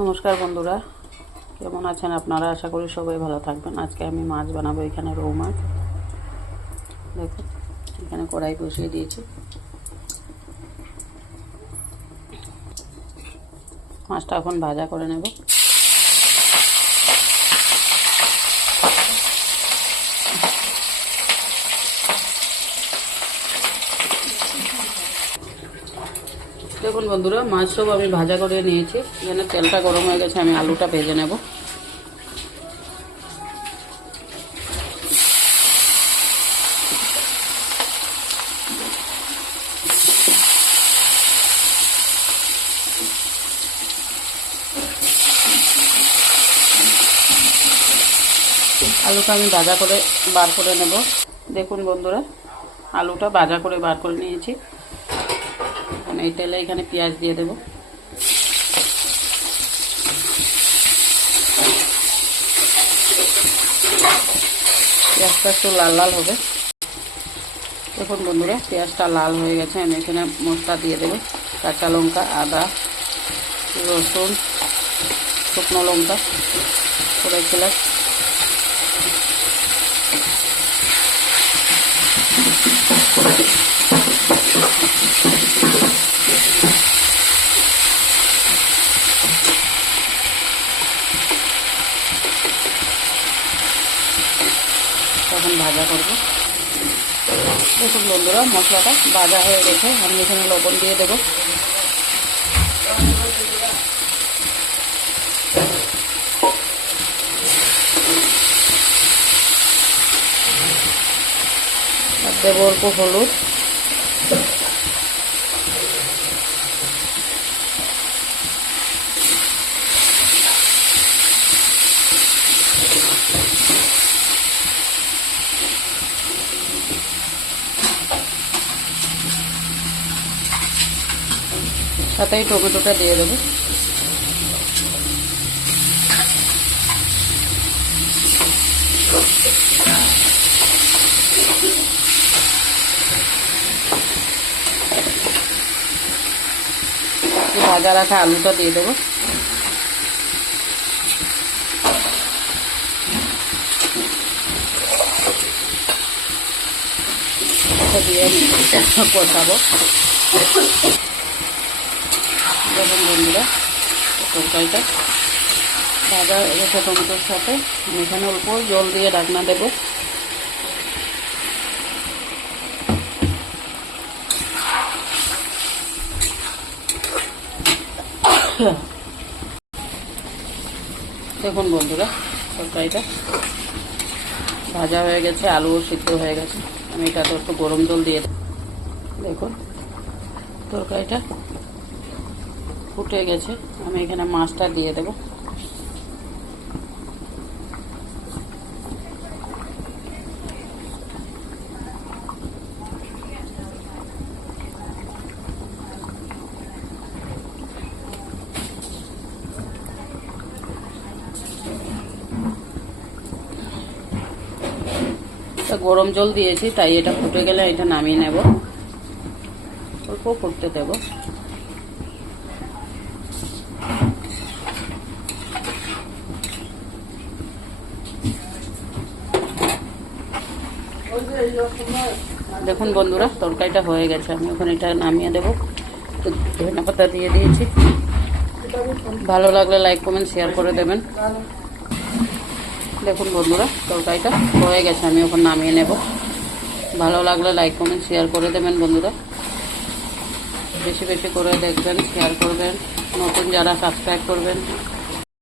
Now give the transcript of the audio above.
নমস্কার বন্ধুরা, কেমন আছেন আপনারা? আশা করি সবাই ভালো থাকবেন। আজকে আমি মাছ বানাবো। এখানে রৌ মাছ, দেখুন এখানে কড়াই বসিয়ে দিয়েছি। মাছটা এখন ভাজা করে নেব। দেখুন বন্ধুরা, মাছ সব আমি ভাজা করে নিয়েছি। এখানে তেলটা গরম হয়ে গেছে, আমি আলুটা ভেজে নেব। আলুটা আমি ভাজা করে বার করে নেব। দেখুন বন্ধুরা, আলুটা ভাজা করে বার করে নিয়েছি। এখন এই তেলে এখানে পেঁয়াজ দিয়ে দেব। পেঁয়াজটা একটু লাল লাল হবে। দেখুন বন্ধুরা, পেঁয়াজটা লাল হয়ে গেছে। আমি এখানে মশলা দিয়ে দেব। কাঁচা লঙ্কা, আদা, রসুন, শুকনো লঙ্কা করেছিলাম। তখন ভাজা করব। দেখুন বন্ধুরা, মশলাটা ভাজা হয়ে গেছে। আমি এখানে লবণ দিয়ে দেব। আর দেব অল্প হলুদ। সাথে টমেটোটা দিয়ে দেবো। ভাজা রাখা আলুটা দিয়ে দেবো। দিয়ে কষাবো। দেখুন বন্ধুরা, তরকারিটা ভাজা রেখে টমেটোর সাথে আমি এখানে অল্প জল দিয়ে ঢাকনা দেব। দেখুন বন্ধুরা, তরকারিটা ভাজা হয়ে গেছে, আলুও সিদ্ধ হয়ে গেছে। আমি এটা তো একটু গরম জল দিয়ে দেব। দেখুন তরকারিটা ফুটে গেছে। আমি এখানে মাছটা দিয়ে দেব। গরম জল দিয়েছি, তাই এটা ফুটে গেলে এটা নামিয়ে নেব। অল্প ফুটতে দেব। দেখুন বন্ধুরা, তরকারিটা হয়ে গেছে। আমি ওখানে এটা নামিয়ে দেব। ধনে পাতা দিয়ে দিয়েছি। ভালো লাগলে লাইক কমেন্ট শেয়ার করে দেবেন। দেখুন বন্ধুরা, তরকারিটা হয়ে গেছে। আমি ওখানে নামিয়ে নেব। ভালো লাগলে লাইক কমেন্ট শেয়ার করে দেবেন বন্ধুরা। বেশি বেশি করে দেখবেন, শেয়ার করবেন। নতুন যারা সাবস্ক্রাইব করবেন।